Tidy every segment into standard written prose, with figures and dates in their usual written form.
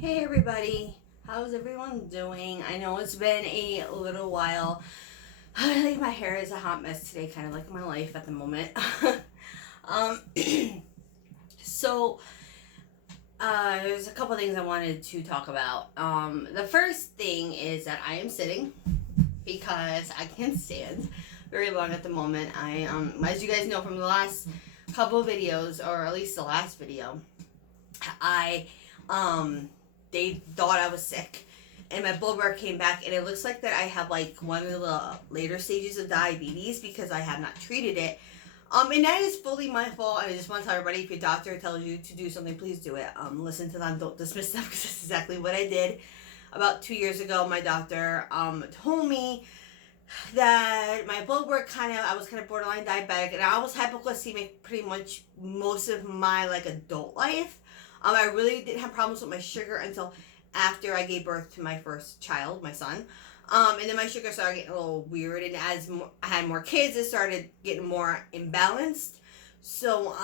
Hey everybody, how's everyone doing? I know it's been a little while. I think my hair is a hot mess today, kind of like my life at the moment. um, so, there's a couple things I wanted to talk about. The first thing is that I am sitting because I can't stand very long at the moment. As you guys know from the last couple of videos, or at least the last video, I they thought I was sick, and my blood work came back, and it looks like that I have like one of the later stages of diabetes because I have not treated it. And that is fully my fault. And I just want to tell everybody, if your doctor tells you to do something, please do it. Listen to them, don't dismiss them, because that's exactly what I did. About 2 years ago, my doctor told me that my blood work I was kind of borderline diabetic, and I was hypoglycemic pretty much most of my like adult life. I really didn't have problems with my sugar until after I gave birth to my first child, my son. And then my sugar started getting a little weird, and as I had more kids, it started getting more imbalanced. So,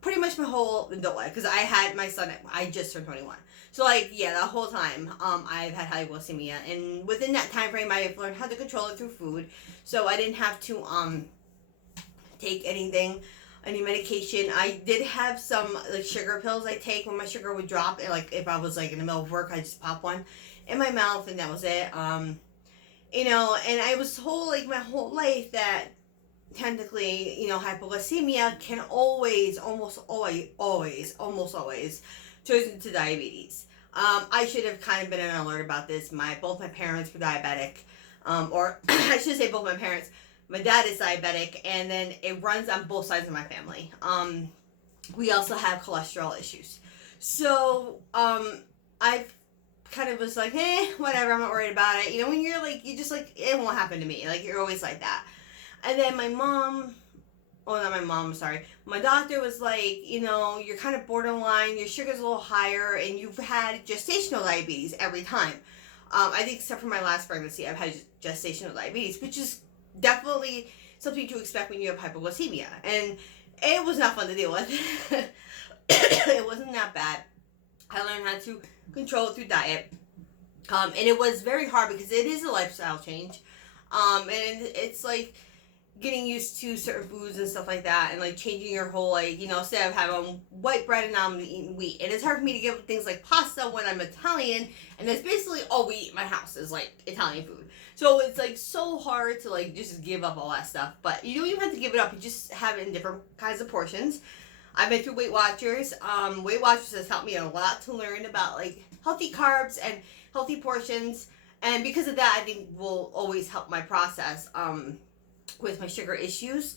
pretty much my whole adult life, because I had my son, I just turned 21. So, like, yeah, the whole time, I've had hypoglycemia, and within that time frame, I've learned how to control it through food. So I didn't have to take any medication. I did have some like sugar pills I take when my sugar would drop, and like if I was like in the middle of work, I just pop one in my mouth, and that was it. And I was told like my whole life that technically, hypoglycemia can almost always turn into diabetes. I should have kind of been an alert about this. Both my parents were diabetic, or I should say both my parents. My dad is diabetic, and then it runs on both sides of my family. We also have cholesterol issues. So, I've kind of was like, whatever, I'm not worried about it. When you're like, you just like, it won't happen to me. Like, you're always like that. And then my mom, oh, not my mom, sorry. My doctor was like, you're kind of borderline, your sugar's a little higher, and you've had gestational diabetes every time. I think except for my last pregnancy, I've had gestational diabetes, which is definitely something to expect when you have hypoglycemia. And it was not fun to deal with. It wasn't that bad. I learned how to control it through diet. And it was very hard because it is a lifestyle change. And it's like getting used to certain foods and stuff like that, and like changing your whole, like, instead of having white bread and now I'm eating wheat. And it's hard for me to give things like pasta when I'm Italian, and that's basically all we eat in my house is like Italian food. So it's like so hard to like just give up all that stuff. But you don't even have to give it up, you just have it in different kinds of portions. I've been through Weight Watchers. Weight Watchers has helped me a lot to learn about like healthy carbs and healthy portions, and because of that, I think will always help my process with my sugar issues.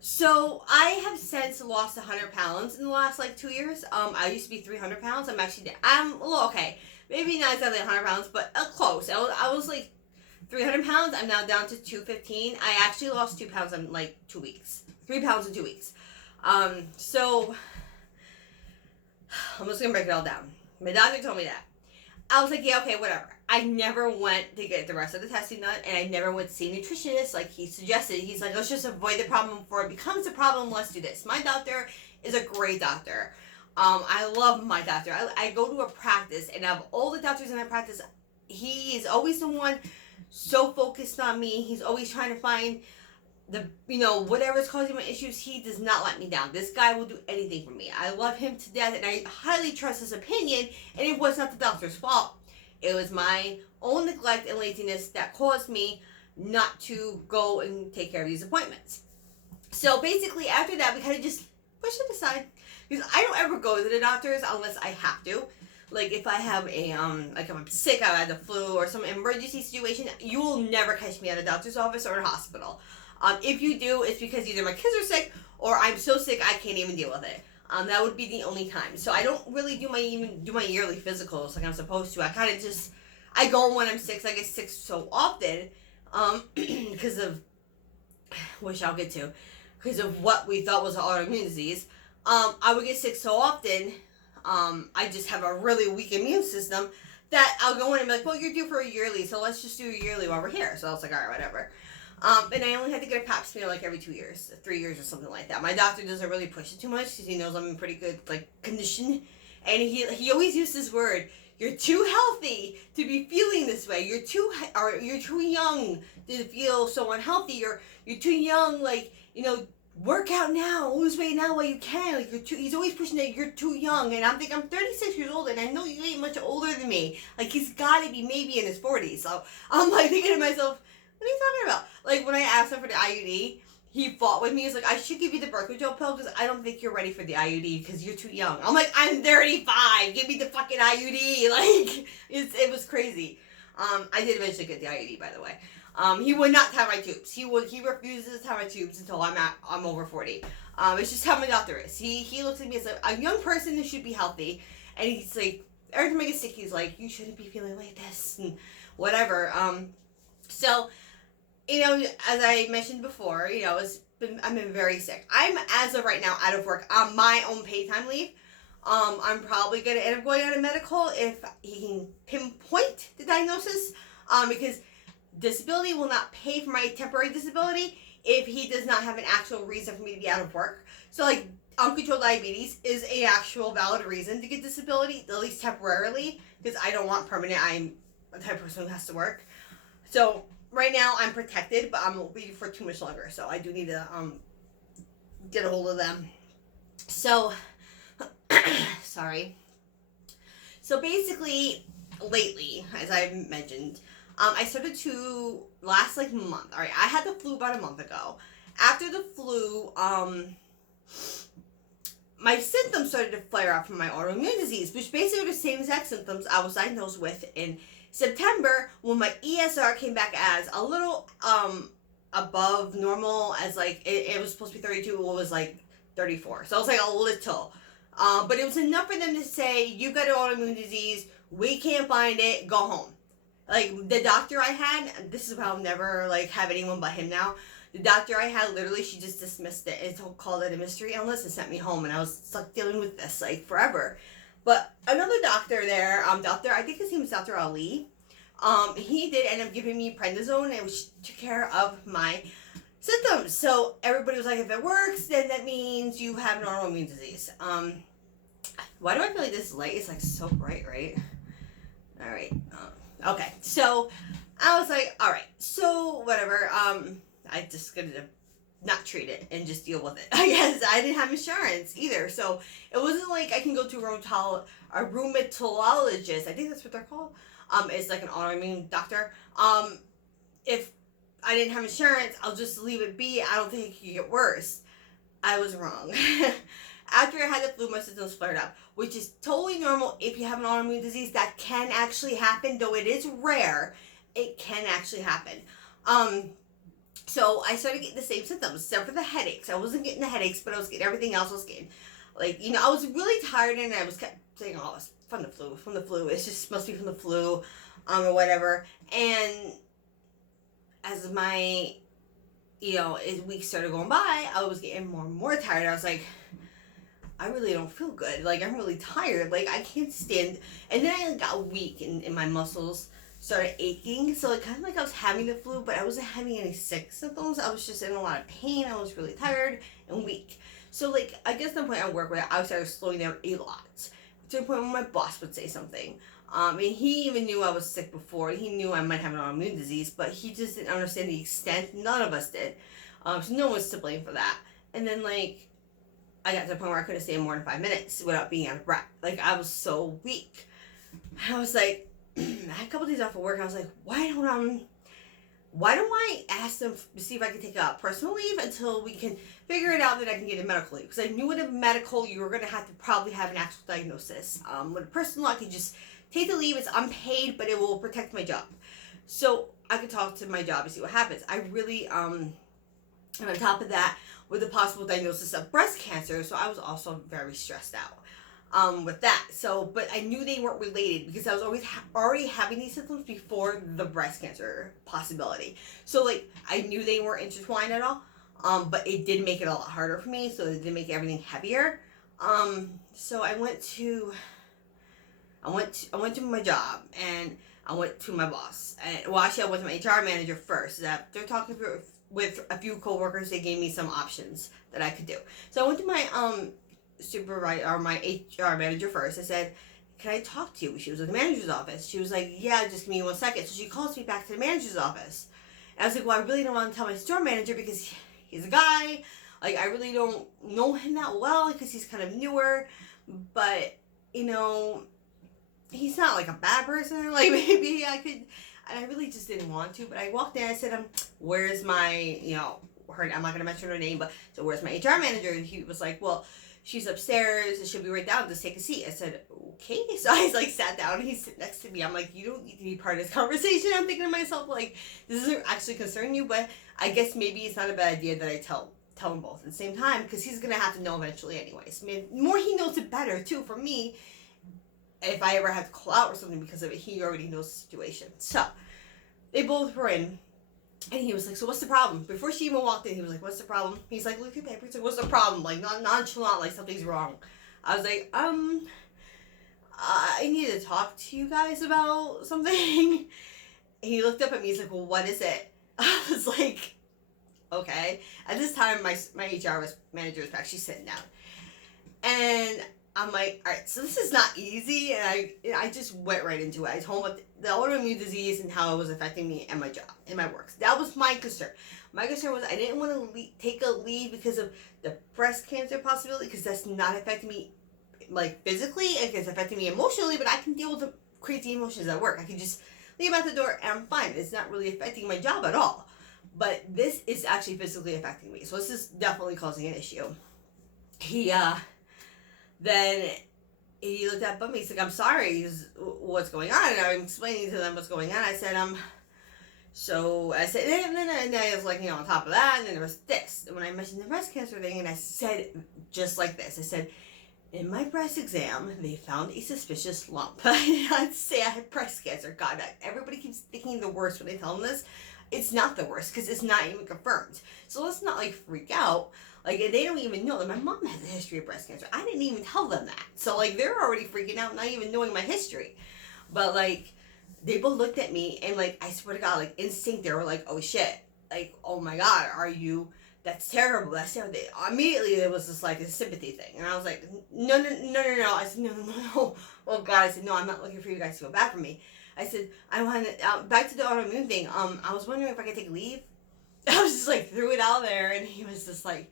So I have since lost 100 pounds in the last like 2 years. I used to be 300 pounds. I'm a little okay. Maybe not exactly 100 pounds, but close. I was like 300 pounds. I'm now down to 215. I actually lost 2 pounds in like 2 weeks. 3 pounds in 2 weeks. So I'm just gonna break it all down. My doctor told me that. I was like, yeah, okay, whatever. I never went to get the rest of the testing done, and I never went to see a nutritionist like he suggested. He's like, let's just avoid the problem before it becomes a problem. Let's do this. My doctor is a great doctor. I love my doctor. I go to a practice, and of all the doctors in that practice, he is always the one so focused on me. He's always trying to find whatever's causing my issues. He does not let me down. This guy will do anything for me. I love him to death, and I highly trust his opinion, and it was not the doctor's fault. It was my own neglect and laziness that caused me not to go and take care of these appointments. So basically, after that, we kind of just push it aside, because I don't ever go to the doctors unless I have to. Like if I have like if I'm sick, I had the flu or some emergency situation, you will never catch me at a doctor's office or a hospital. If you do, it's because either my kids are sick or I'm so sick I can't even deal with it. That would be the only time. So I don't really do my yearly physicals like I'm supposed to. I go when I'm sick. I get sick so often, because of, which I'll get to, because of what we thought was an autoimmune disease. I would get sick so often. I just have a really weak immune system that I'll go in and be like, well, you're due for a yearly, so let's just do a yearly while we're here. So I was like, all right, whatever. And I only had to get a pap smear like every 2 years, 3 years or something like that. My doctor doesn't really push it too much because he knows I'm in pretty good like condition, And he always used this word, you're too healthy to be feeling this way. You're too young to feel so unhealthy. You're too young, like, work out now, lose weight now while you can. Like, he's always pushing that you're too young. And I'm thinking, I'm 36 years old and I know you ain't much older than me. Like, he's gotta be maybe in his 40s. So I'm like thinking to myself, what are you talking about? Like, when I asked him for the IUD, he fought with me. He's like, I should give you the birth control pill because I don't think you're ready for the IUD because you're too young. I'm like, I'm 35. Give me the fucking IUD. Like, it was crazy. I did eventually get the IUD, by the way. He would not tie my tubes. He refuses to tie my tubes until I'm over 40. It's just how my doctor is. He looks at me as a young person who should be healthy, and he's like, every time I get sick, he's like, you shouldn't be feeling like this and whatever. So, as I mentioned before, I've been very sick. I'm, as of right now, out of work on my own paid time leave. I'm probably going to end up going on a medical if he can pinpoint the diagnosis, because disability will not pay for my temporary disability if he does not have an actual reason for me to be out of work. So, like, uncontrolled diabetes is an actual valid reason to get disability, at least temporarily, because I don't want permanent. I'm a type of person who has to work. So, right now, I'm protected, but I'm waiting for too much longer. So I do need to get a hold of them. So, sorry. So basically, lately, as I mentioned, I started to last month. All right, I had the flu about a month ago. After the flu, my symptoms started to flare up from my autoimmune disease, which basically were the same exact symptoms I was diagnosed with in September, when my ESR came back as a little above normal, as it was supposed to be 32, it was 34. So it was a little. But it was enough for them to say, you got an autoimmune disease, we can't find it, go home. The doctor I had, this is why I'll never have anyone but him now. The doctor I had, literally, she just dismissed it and called it a mystery illness and sent me home, and I was stuck dealing with this forever. But another doctor there, I think his name is Dr. Ali, he did end up giving me prednisone, and which took care of my symptoms. So everybody was like, if it works, then that means you have an autoimmune disease. Why do I feel like this light is so bright, right? All right. Okay. So I was like, all right. So whatever. I just gonna not treat it and just deal with it. I guess I didn't have insurance either, so it wasn't like I can go to a rheumatologist. I think that's what they're called. It's like an autoimmune doctor. If I didn't have insurance, I'll just leave it be. I don't think it could get worse. I was wrong. After I had the flu, my symptoms flared up, which is totally normal if you have an autoimmune disease. That can actually happen, though it is rare. It can actually happen. So I started getting the same symptoms, except for the headaches. I wasn't getting the headaches, but I was getting everything else I was getting. I was really tired, and I was kept saying, oh, it's from the flu. It's just must be from the flu, or whatever. And as my, as weeks started going by, I was getting more and more tired. I was like, I really don't feel good. I'm really tired. I can't stand. And then I got weak in my muscles. Started aching, so kind of I was having the flu, but I wasn't having any sick symptoms. I was just in a lot of pain. I was really tired and weak. So I guess the point I work with, I started slowing down a lot, to the point where my boss would say something. And he even knew I was sick before. He knew I might have an autoimmune disease, but he just didn't understand the extent. None of us did. So no one's to blame for that. And then I got to the point where I couldn't stay more than 5 minutes without being out of breath. I was so weak. I was like, I had a couple days off of work, and I was like, why don't I ask them to see if I can take a personal leave until we can figure it out that I can get a medical leave? Because I knew with a medical, you were going to have to probably have an actual diagnosis. With a personal, I can just take the leave. It's unpaid, but it will protect my job. So I could talk to my job and see what happens. I really, and on top of that, with the possible diagnosis of breast cancer, so I was also very stressed out. With that. So, but I knew they weren't related because I was always already having these symptoms before the breast cancer possibility. So, I knew they weren't intertwined at all. But it did make it a lot harder for me. So it did make everything heavier. So I went to my job, and I went to my boss. And, well, actually, I went to my HR manager first. After talking with a few coworkers, they gave me some options that I could do. So I went to my supervisor or my HR manager first. I said, "Can I talk to you?" She was in the manager's office. She was like, "Yeah, just give me 1 second." So she calls me back to the manager's office. And I was like, "Well, I really don't want to tell my store manager because he's a guy. Like, I really don't know him that well because he's kind of newer. But, you know, he's not like a bad person. Like, maybe I could." And I really just didn't want to. But I walked in. I said, "Where's my, I'm not going to mention her name, but so where's my HR manager?" And he was like, "Well, she's upstairs and she'll be right down. Just take a seat." I said, "Okay." So I like sat down and he's sitting next to me. I'm like, "You don't need to be part of this conversation." I'm thinking to myself, like, this doesn't actually concern you, but I guess maybe it's not a bad idea that I tell them both at the same time, because he's going to have to know eventually anyways. I mean, the more he knows, it better, too, for me. If I ever have to call out or something because of it, he already knows the situation. So, they both were in. And he was like, "So what's the problem?" Before she even walked in, he was like, "What's the problem?" He's like, "Look at your paper." He's like, "What's the problem?" Like, nonchalant, like something's wrong. I was like, I need to talk to you guys about something. He looked up at me. He's like, "Well, what is it?" I was like, "Okay." At this time, my HR manager was back. She's sitting down. And I'm like, "All right, so this is not easy." And I just went right into it. I told him the autoimmune disease and how it was affecting me and my job and my work. That was my concern. My concern was I didn't want to take a leave because of the breast cancer possibility, because that's not affecting me like physically. It's affecting me emotionally, but I can deal with the crazy emotions at work. I can just leave out the door and I'm fine. It's not really affecting my job at all. But this is actually physically affecting me. So this is definitely causing an issue. Then he looked at me. He's like, "I'm sorry. He's, what's going on?" And I'm explaining to them what's going on. I said, and then I was like, on top of that, and then there was this. And when I mentioned the breast cancer thing, and I said just like this, I said, "In my breast exam, they found a suspicious lump." I did not say I had breast cancer. God, everybody keeps thinking the worst when they tell them this. It's not the worst because it's not even confirmed. So let's not like freak out. Like, they don't even know that my mom has a history of breast cancer. I didn't even tell them that. So, like, they're already freaking out, not even knowing my history. But, like, they both looked at me, and, like, I swear to God, like, instinct, they were like, "Oh, shit." Like, "Oh, my God, that's terrible. That's terrible." Immediately, there was just, like, a sympathy thing. And I was like, no. I said, no. Oh, God. I said, "No, I'm not looking for you guys to feel bad for me." I said, "I want to, back to the autoimmune thing. I was wondering if I could take leave." I was just, like, threw it out there, and he was just like,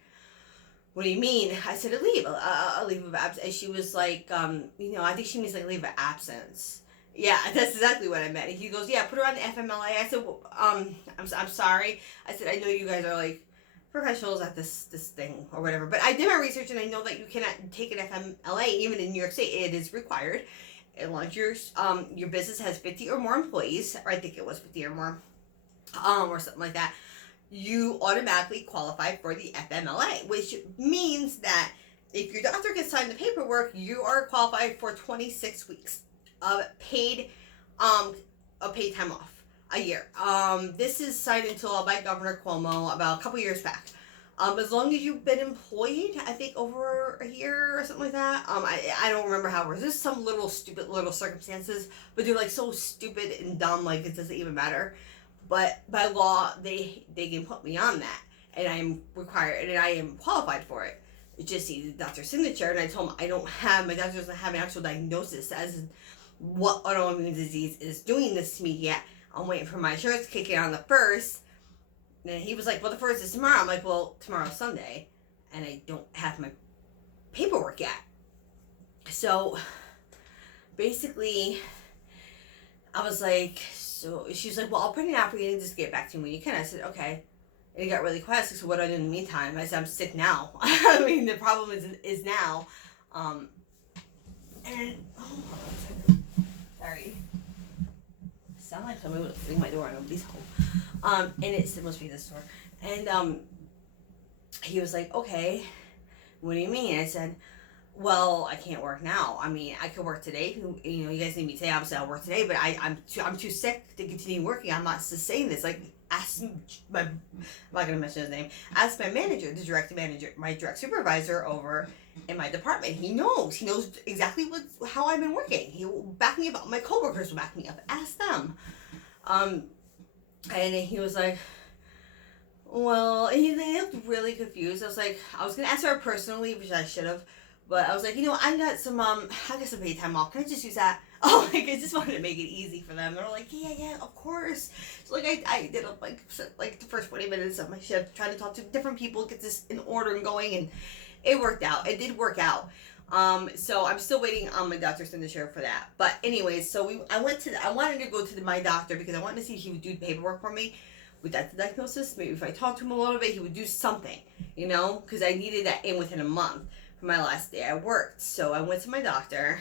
"What do you mean?" I said, "A leave, a leave of absence." And she was like, I think she means like leave of absence. Yeah, that's exactly what I meant. And he goes, "Yeah, put her on the FMLA." I said, "Well, I'm sorry." I said, "I know you guys are like professionals at this thing or whatever, but I did my research and I know that you cannot take an FMLA even in New York State. It is required as long as your business has 50 or more employees, or I think it was 50 or more, or something like that. You automatically qualify for the FMLA, which means that if your doctor can sign the paperwork, you are qualified for 26 weeks of paid time off a year. This is signed into law by Governor Cuomo about a couple years back. As long as you've been employed, I think over a year or something like that. I don't remember how it works. There's some stupid little circumstances, but they're like so stupid and dumb, like it doesn't even matter. But by law, they can put me on that, and I am required, and I am qualified for it. It just needs a doctor's signature, and I told him my doctor doesn't have an actual diagnosis as what autoimmune disease is doing this to me yet. I'm waiting for my insurance to kick in on the 1st. And he was like, "Well, the 1st is tomorrow." I'm like, "Well, tomorrow's Sunday, and I don't have my paperwork yet." So, basically, I was like, so she was like, "Well, I'll print it out for you and just get back to me when you can." I said, "Okay." And it got really quiet. So what do I do in the meantime? I said, "I'm sick now." I mean, the problem is now. Sorry. Sound like somebody was opening my door and nobody's home. And it must be this door. And he was like, "Okay, what do you mean?" I said, "Well, I can't work now. I mean, I could work today. You guys need me today. Obviously, I'll work today. But I'm too sick to continue working. I'm not sustaining this. Like, ask my, I'm not gonna mention his name. Ask my manager, my direct supervisor over in my department. He knows exactly how I've been working. He will back me up. My coworkers will back me up. Ask them." And he was like, "Well," he looked really confused. I was gonna ask her personally, which I should have, But I was like, I got some paid time off. Can I just use that? Oh, like I just wanted to make it easy for them. They're like, yeah, of course. So like I did like the first 20 minutes of my shift trying to talk to different people, get this in order and going, and it worked out. It did work out. So I'm still waiting on my doctor's signature for that. But anyways, so I wanted to go to my doctor because I wanted to see if he would do the paperwork for me with that diagnosis. Maybe if I talked to him a little bit, he would do something, because I needed that in within a month for my last day I worked. So I went to my doctor,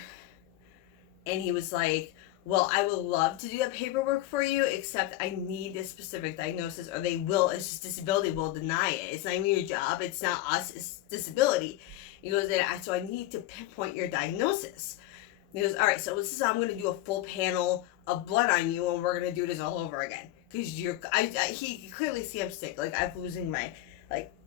and he was like, well, I would love to do that paperwork for you, except I need a specific diagnosis, or it's just disability will deny it. It's not even your job. It's not us. It's disability. He goes, so I need to pinpoint your diagnosis. He goes, all right, so this is how I'm going to do a full panel of blood on you, and we're going to do this all over again. Because he can clearly see I'm sick. Like, I'm losing my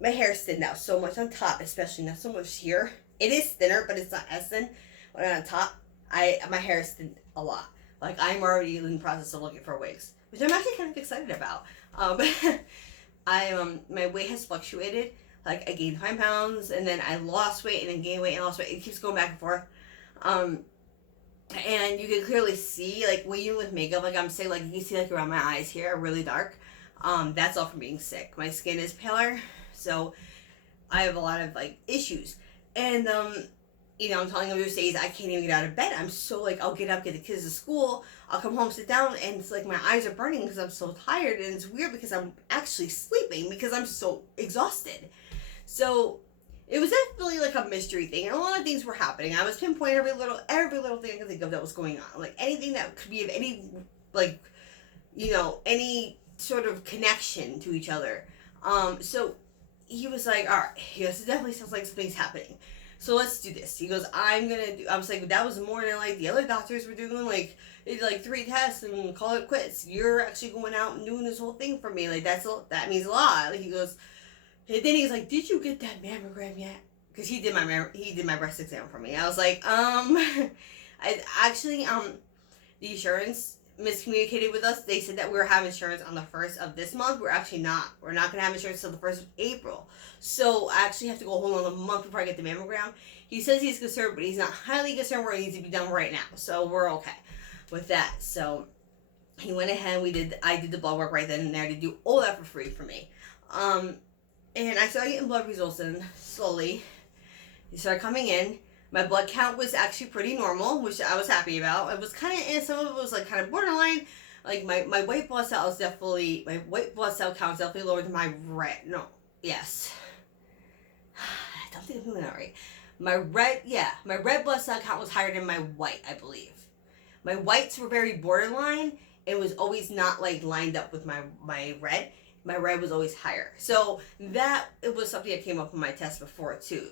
hair's thinned out so much on top, especially not so much here. It is thinner, but it's not as thin. When I'm on top, my hair is thinned a lot. Like, I'm already in the process of looking for wigs, which I'm actually kind of excited about. My weight has fluctuated. Like, I gained 5 pounds, and then I lost weight, and then gained weight, and lost weight. It keeps going back and forth. And you can clearly see, like, when you're with makeup, like I'm saying, like, you can see, like, around my eyes here are really dark. That's all from being sick. My skin is paler, so I have a lot of, like, issues. And, I'm telling him there's days I can't even get out of bed. I'm so, like, I'll get up, get the kids to school, I'll come home, sit down, and it's like my eyes are burning because I'm so tired, and it's weird because I'm actually sleeping because I'm so exhausted. So it was definitely like a mystery thing, and a lot of things were happening. I was pinpointing every little thing I could think of that was going on, like anything that could be of any, like, any sort of connection to each other. So he was like, all right, he goes, it definitely sounds like something's happening. So let's do this. He goes, I was like, that was more than like the other doctors were doing. Like, they did like 3 tests and call it quits. You're actually going out and doing this whole thing for me. Like, that means a lot. Like, he goes, and then he's like, did you get that mammogram yet? Because he did my breast exam for me. I was like, I actually, the insurance miscommunicated with us. They said that we were having insurance on the 1st of this month. We're actually not. We're not going to have insurance until the 1st of April. So I actually have to go a whole another month before I get the mammogram. He says he's concerned, but he's not highly concerned where it needs to be done right now. So we're okay with that. So he went ahead, I did the blood work right then and there to do all that for free for me. And I started getting blood results in slowly. They started coming in. My blood count was actually pretty normal, which I was happy about. It was kind of, and some of it was like kind of borderline. Like my white blood cell count is definitely lower than my red. No, yes. I don't think I'm doing that right. My red blood cell count was higher than my white, I believe. My whites were very borderline. It was always not like lined up with my red. My red was always higher. So it was something that came up in my test before too.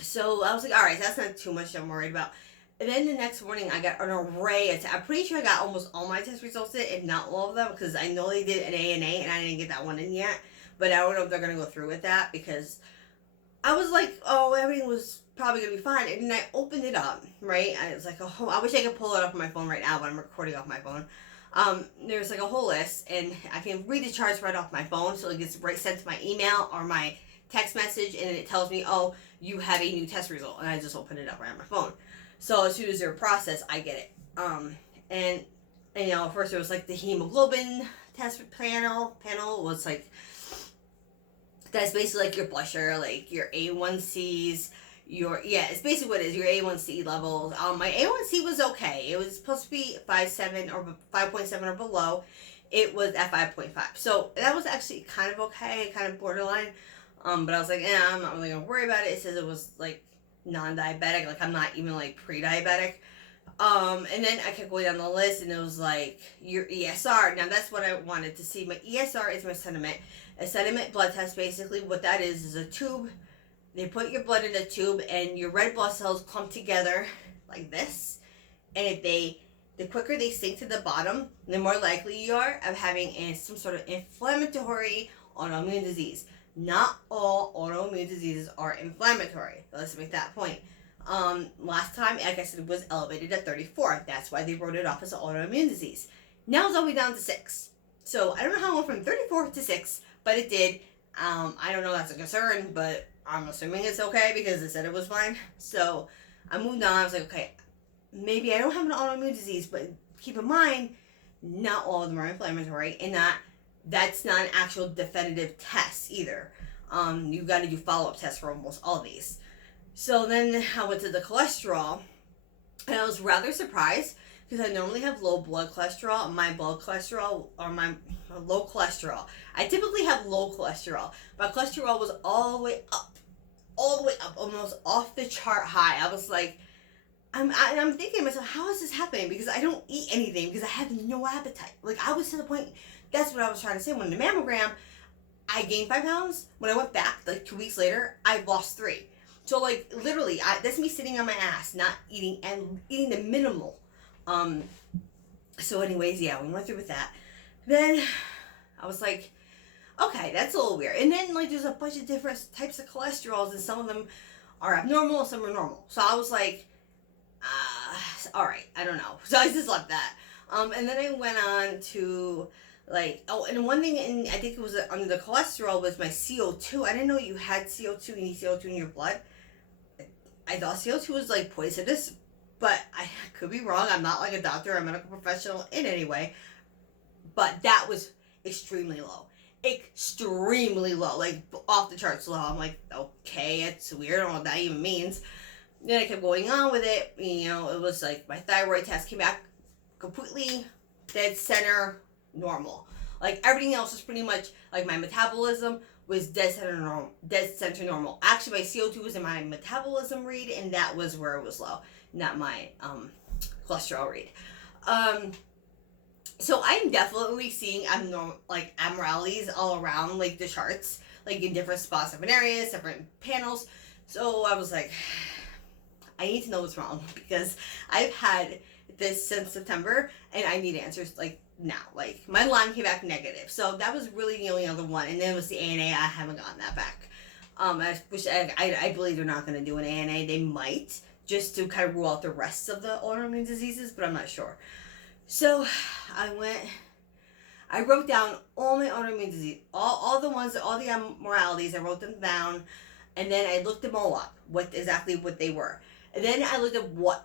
So I was like, all right, that's not too much I'm worried about. And then the next morning, I got an array of I'm pretty sure I got almost all my test results in, if not all of them, because I know they did an ANA, and I didn't get that one in yet. But I don't know if they're going to go through with that, because I was like, oh, everything was probably going to be fine. And then I opened it up, right? And it was like, oh, I wish I could pull it up on my phone right now, but I'm recording off my phone. There's like a whole list, and I can read the charts right off my phone, so it gets sent to my email or my text message, and it tells me, oh, you have a new test result, and I just open it up right on my phone. So as soon as they're processed, I get it. And at first it was like the hemoglobin test panel was like, that's basically like your blood sugar, like your A1Cs, it's basically what it is, your A1C levels. My A1C was okay. It was supposed to be 5.7 or 5.7 or below. It was at 5.5. So that was actually kind of okay, kind of borderline. But I was like, I'm not really gonna worry about it. It says it was like non-diabetic, like I'm not even like pre-diabetic. And then I kept going down the list, and it was like your ESR. Now that's what I wanted to see. My ESR is my sediment. A sediment blood test, basically what that is a tube. They put your blood in a tube, and your red blood cells clump together like this. And if the quicker they sink to the bottom, the more likely you are of having some sort of inflammatory autoimmune disease. Not all autoimmune diseases are inflammatory. Let's make that point. Last time, like I said, it was elevated at 34. That's why they wrote it off as an autoimmune disease. Now it's all the way down to 6. So I don't know how it went from 34 to 6, but it did. I don't know if that's a concern, but I'm assuming it's okay because it said it was fine. So I moved on. I was like, okay, maybe I don't have an autoimmune disease, but keep in mind, not all of them are inflammatory, and that's not an actual definitive test either. You got to do follow-up tests for almost all of these. So then I went to the cholesterol, and I was rather surprised because I normally have low blood cholesterol. My blood cholesterol, or my low cholesterol. I typically have low cholesterol. My cholesterol was all the way up, almost off the chart high. I was like, I'm thinking to myself, how is this happening? Because I don't eat anything because I have no appetite. Like, I was to the point, that's what I was trying to say. When the mammogram, I gained 5 pounds. When I went back, like 2 weeks later, I lost 3. So, like, literally, that's me sitting on my ass, not eating, and eating the minimal. So anyways, yeah, we went through with that. Then I was like, okay, that's a little weird. And then, like, there's a bunch of different types of cholesterols, and some of them are abnormal, some are normal. So I was like, all right, I don't know. So I just left that. And then I went on to, like, oh, and one thing, and I think it was under the cholesterol, was my CO2. I didn't know you had CO2, you need CO2 in your blood. I thought CO2 was, like, poisonous, but I could be wrong. I'm not, like, a doctor or a medical professional in any way. But that was extremely low. Extremely low. Like, off the charts low. I'm like, okay, it's weird. I don't know what that even means. Then I kept going on with it. You know, it was like my thyroid test came back completely dead center normal. Like, everything else was pretty much, like, my metabolism was dead center normal. Actually, my CO2 was in my metabolism read, and that was where it was low, not my cholesterol read. So I'm definitely seeing abnormalities all around, like, the charts, like, in different spots, different areas, different panels. So I was like, I need to know what's wrong, because I've had this since September, and I need answers, like, now. Like, my Lyme came back negative, so that was really the only other one. And then it was the ANA. I haven't gotten that back. I believe they're not going to do an ANA. They might, just to kind of rule out the rest of the autoimmune diseases, but I'm not sure. So I wrote down all my autoimmune disease, all the ones, all the abnormalities. I wrote them down, and then I looked them all up, what they were. And then I looked at what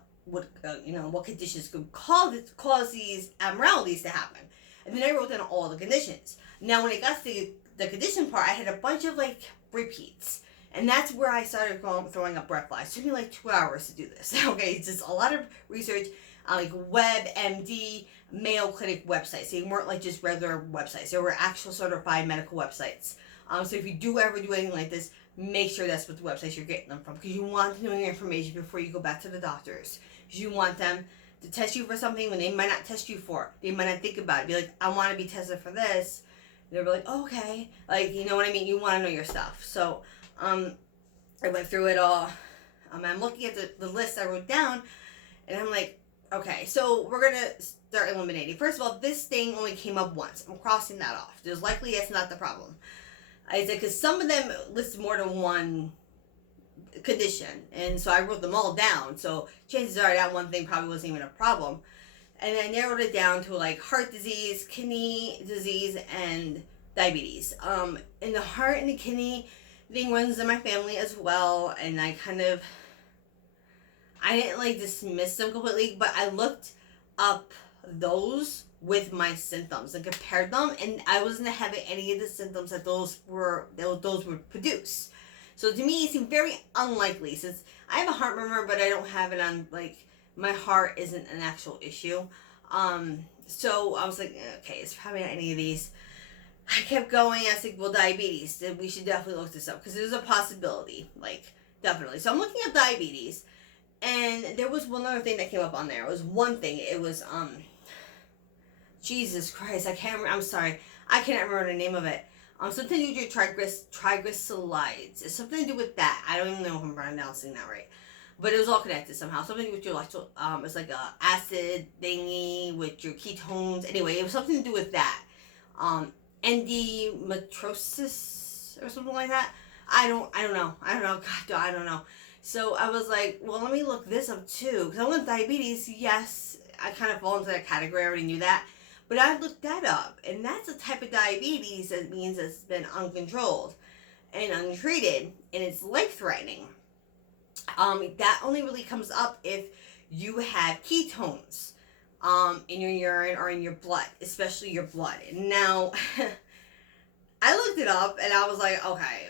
conditions could cause these abnormalities to happen. And then I wrote down all the conditions. Now, when it got to the condition part, I had a bunch of, like, repeats. And that's where I started throwing up breath flies. It took me like 2 hours to do this. Okay, it's just a lot of research on, like, WebMD, Mayo Clinic websites. They weren't, like, just regular websites. They were actual certified medical websites. So if you do ever do anything like this, make sure that's what the websites you're getting them from, because you want to know your information before you go back to the doctors. Because you want them to test you for something when they might not test you for. They might not think about it. Be like, I want to be tested for this. They're like, oh, okay. Like, you know what I mean? You want to know your stuff. So, I went through it all. I'm looking at the list I wrote down, and I'm like, okay, so we're going to start eliminating. First of all, this thing only came up once. I'm crossing that off. There's likely that's not the problem. I said, because some of them list more than one condition, and so I wrote them all down, so chances are that one thing probably wasn't even a problem. And I narrowed it down to, like, heart disease, kidney disease, and diabetes. And the heart and the kidney thing runs in my family as well, and I didn't, like, dismiss them completely, but I looked up those with my symptoms and compared them, and I wasn't having any of the symptoms that those would produce. So to me, it seemed very unlikely, since I have a heart murmur, but I don't have it on, like, my heart isn't an actual issue. So I was like, okay, it's probably not any of these. I kept going. I was like, well, diabetes, then we should definitely look this up, because there's a possibility, like, definitely. So I'm looking at diabetes, and there was one other thing that came up on there. It was one thing. It was, Jesus Christ, I'm sorry. I cannot remember the name of it. Something to do with your triglycerides. It's something to do with that. I don't even know if I'm pronouncing that right. But it was all connected somehow. Something to do with your, it's like a acid thingy with your ketones. Anyway, it was something to do with that. Endometriosis or something like that. I don't know. God, I don't know. So I was like, well, let me look this up too. Because I went diabetes. Yes, I kind of fall into that category. I already knew that. But I looked that up, and that's a type of diabetes that means it's been uncontrolled. and untreated and it's life-threatening, that only really comes up if you have ketones in your urine or in your blood, especially your blood. Now, I looked it up and I was like, okay,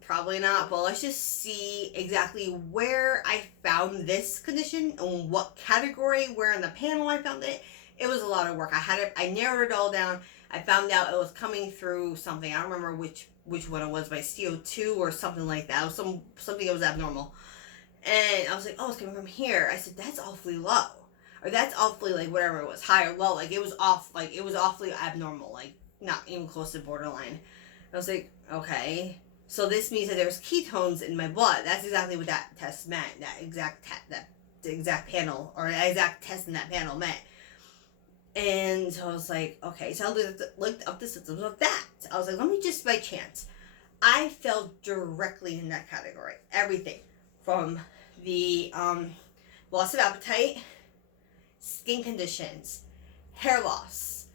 probably not, but let's just see exactly where I found this condition and what category, where in the panel I found it. It was a lot of work. I narrowed it all down. I found out it was coming through something. I don't remember which one it was, by CO2 or something like that. It was something that was abnormal. And I was like, oh, it's coming from here. I said, that's awfully low. Or that's awfully, like, whatever it was, high or low. Like, it was awfully abnormal. Like, not even close to borderline. I was like, okay. So this means that there's ketones in my blood. That's exactly what that test meant. The exact panel, or the exact test in that panel meant. And so I was like, okay. So I looked up the symptoms of that. I was like, let me just, by chance. I fell directly in that category. Everything. From the loss of appetite, skin conditions, hair loss.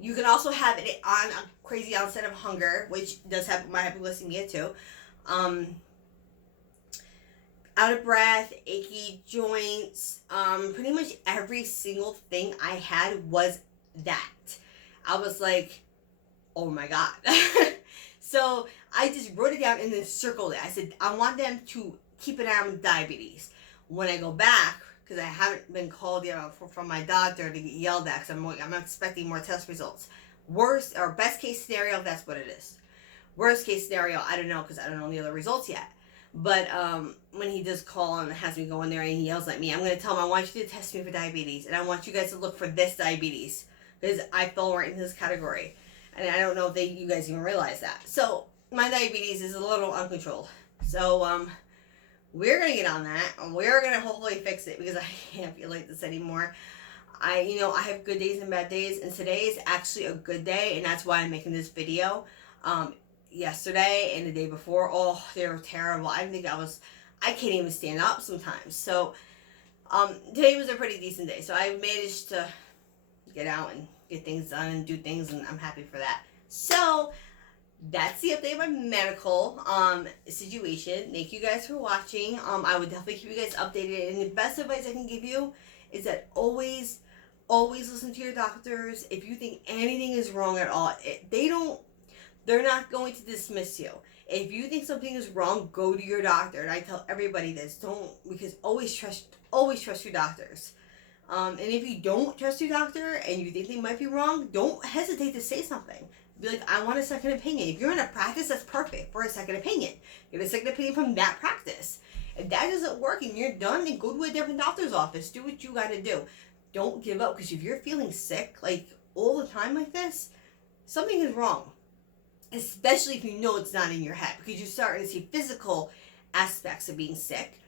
You can also have it on a crazy onset of hunger, which does have my hypoglycemia too. Out of breath, achy joints, pretty much every single thing I had was that. I was like, oh my God. So I just wrote it down and then circled it. I said, I want them to keep an eye on diabetes. When I go back, because I haven't been called yet from my doctor to get yelled at, because I'm expecting more test results. Worst or best case scenario, that's what it is. Worst case scenario, I don't know, because I don't know the other results yet. But when he does call and has me go in there and he yells at me, I'm going to tell him, I want you to test me for diabetes. And I want you guys to look for this diabetes. Because I fell right into this category. And I don't know if you guys even realize that. So my diabetes is a little uncontrolled. So we're going to get on that. We're going to hopefully fix it, because I can't feel like this anymore. I have good days and bad days. And today is actually a good day. And that's why I'm making this video. Yesterday and the day before, oh, they were terrible. I can't even stand up sometimes. So today was a pretty decent day. So I managed to get out and get things done and do things, and I'm happy for that. So that's the update of my medical situation. Thank you guys for watching. I would definitely keep you guys updated, and the best advice I can give you is that always listen to your doctors. If you think anything is wrong at all, they're not going to dismiss you. If you think something is wrong, go to your doctor. And I tell everybody this, because always trust your doctors. And if you don't trust your doctor and you think they might be wrong, don't hesitate to say something. Be like, I want a second opinion. If you're in a practice, that's perfect for a second opinion. Get a second opinion from that practice. If that doesn't work and you're done, then go to a different doctor's office. Do what you got to do. Don't give up, because if you're feeling sick, like, all the time like this, something is wrong. Especially if you know it's not in your head, because you're starting to see physical aspects of being sick.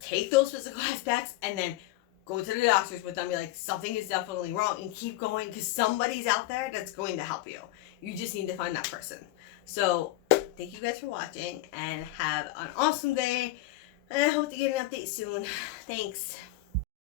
Take those physical aspects and then go to the doctors with them. Be like, something is definitely wrong, and keep going, because somebody's out there that's going to help you. You just need to find that person. So thank you guys for watching, and have an awesome day. And I hope to get an update soon. Thanks.